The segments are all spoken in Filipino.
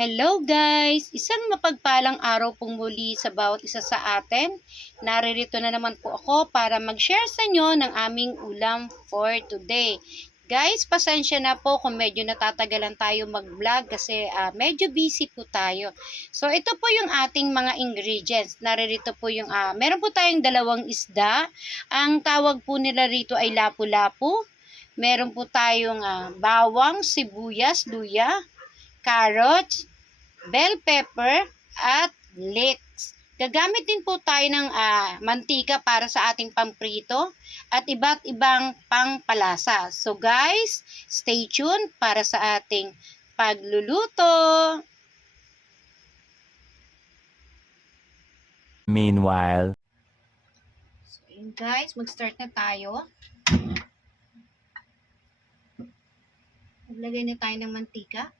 Hello guys! Isang mapagpalang araw pong muli sa bawat isa sa atin. Naririto na naman po ako para mag-share sa inyo ng aming ulam for today. Guys, pasensya na po kung medyo natatagalan tayo mag-vlog kasi medyo busy po tayo. So ito po yung ating mga ingredients. Naririto po yung, meron po tayong dalawang isda. Ang tawag po nila rito ay lapu-lapu. Meron po tayong bawang, sibuyas, luya, carrots, bell pepper, at leeks. Gagamit din po tayo ng mantika para sa ating pamprito at iba't ibang pangpalasa. So guys, stay tuned para sa ating pagluluto. Meanwhile, So yun guys, mag-start na tayo. Maglagay na tayo ng mantika.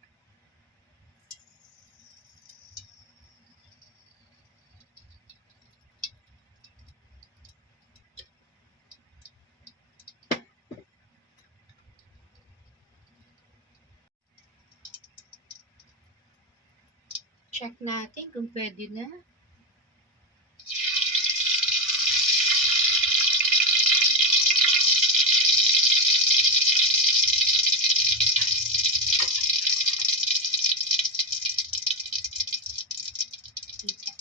Check natin kung pwede na.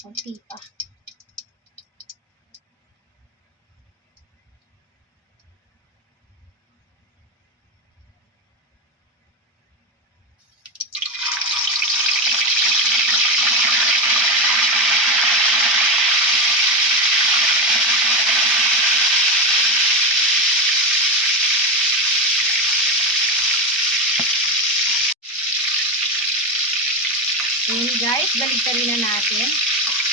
Konti pa. Ayan guys, baligtarin na natin. So,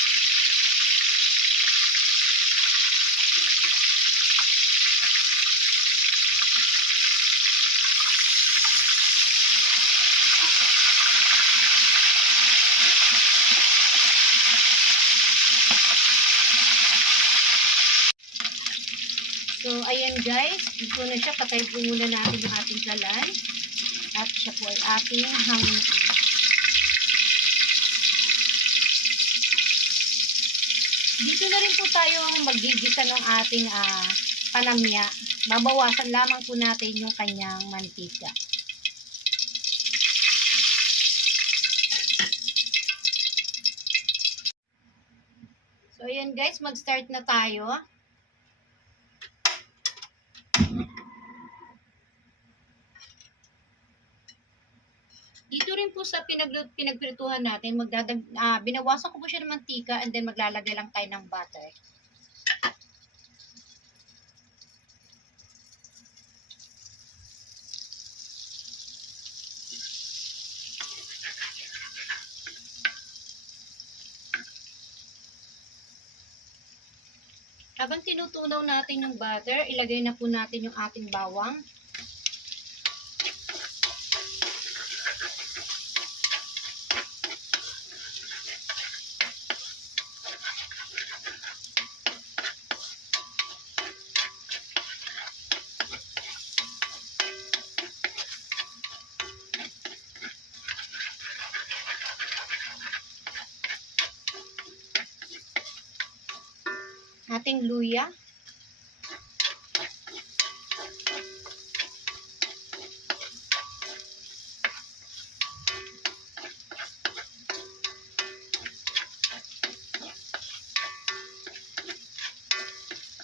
ayan guys, ito na siya. Patay po muna natin yung ating kalan. At siya po ay ating hangin. Dito na rin po tayo magigisa ng ating panamya. Babawasan lamang po natin yung kanyang mantika. So, ayan guys, mag-start na tayo. Dito rin po sa pinagprituhan natin, binawasan ko po siya ng mantika and then maglalagay lang tayo ng butter. Habang tinutunaw natin yung butter, ilagay na po natin yung ating bawang. Ating luya.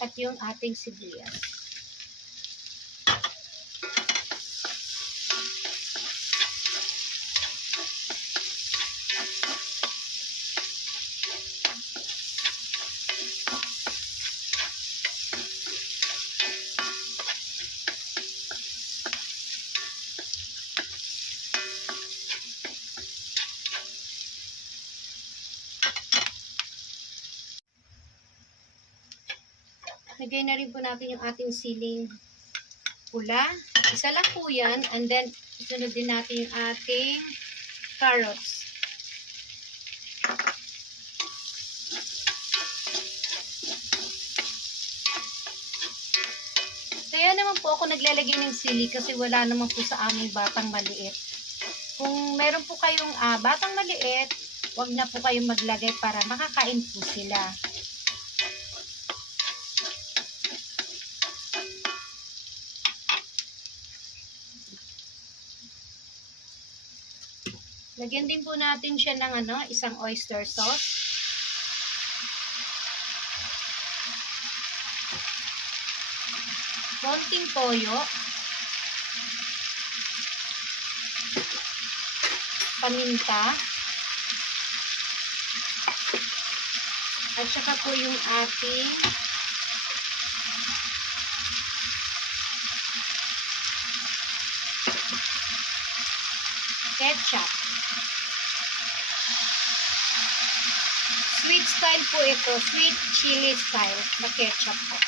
At yung ating sibuyas. Lagay na rin po natin yung ating siling pula. Isa lang po yan. And then, isunod din natin yung ating carrots. Kaya naman po ako naglalagay ng sili kasi wala naman po sa aming batang maliit. Kung meron po kayong batang maliit, wag na po kayong maglagay para makakain po sila. Lagyan din po natin siya ng isang oyster sauce. Konting toyo. Paminta. At saka po yung ating ketchup. Sweet style po ito. Sweet chili style na ketchup po.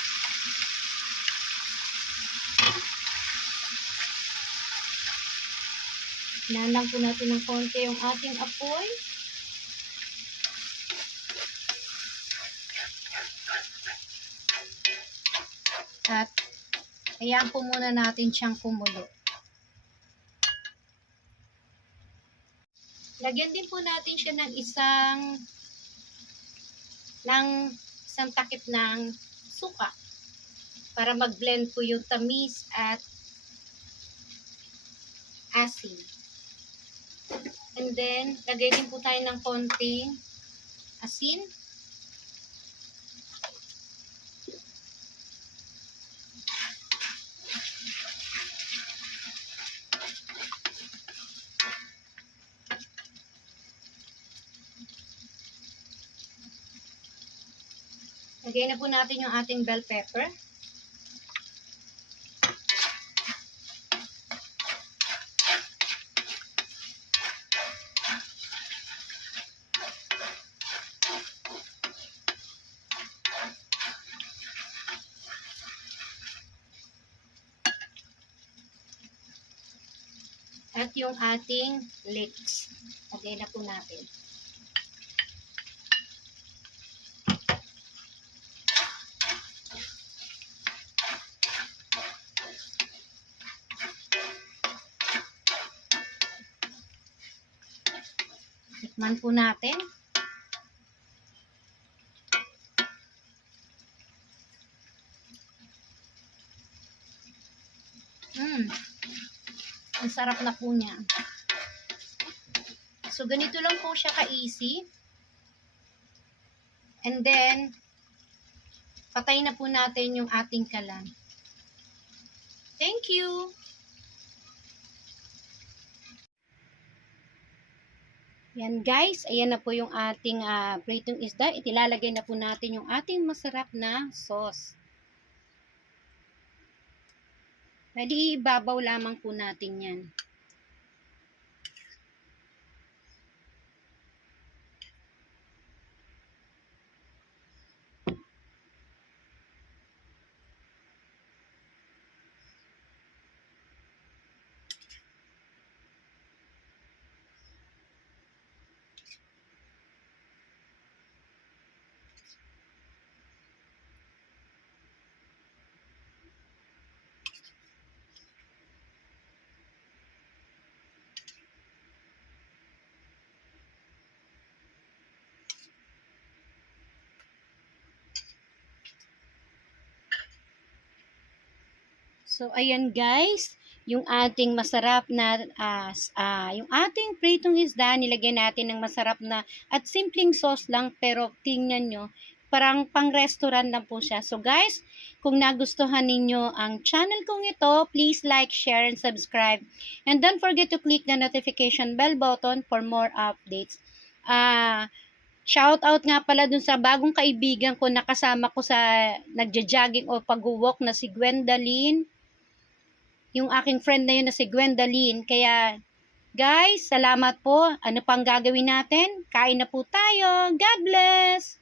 Nalang po natin ng konti yung ating apoy. At ayan po muna natin siyang kumulo. Lagyan din po natin siya ng isang takip ng suka para mag-blend po yung tamis at asin. And then, lagay din po tayo ng konting asin. Lagay na po natin yung ating bell pepper. At yung ating leeks. Lagay na po natin. Tikman po natin. Ang sarap na po niya. So, ganito lang po siya ka-easy. And then, patay na po natin yung ating kalan. Thank you! Yan guys, ayan na po yung ating pritong isda. Itilalagay na po natin yung ating masarap na sauce. Pwede ibabaw lamang po natin yan. So, ayan guys, yung ating masarap na, yung ating pritong isda, nilagyan natin ng masarap na at simpleng sauce lang, pero tingnan nyo, parang pang-restaurant lang po siya. So guys, kung nagustuhan ninyo ang channel kong ito, please like, share, and subscribe. And don't forget to click the notification bell button for more updates. Shout out nga pala dun sa bagong kaibigan ko na kasama ko sa nagja-jogging o pag-walk na si Gwendalyn. Yung aking friend na yun na si Gwendalyn. Kaya, guys, salamat po. Ano pang gagawin natin? Kain na po tayo. God bless!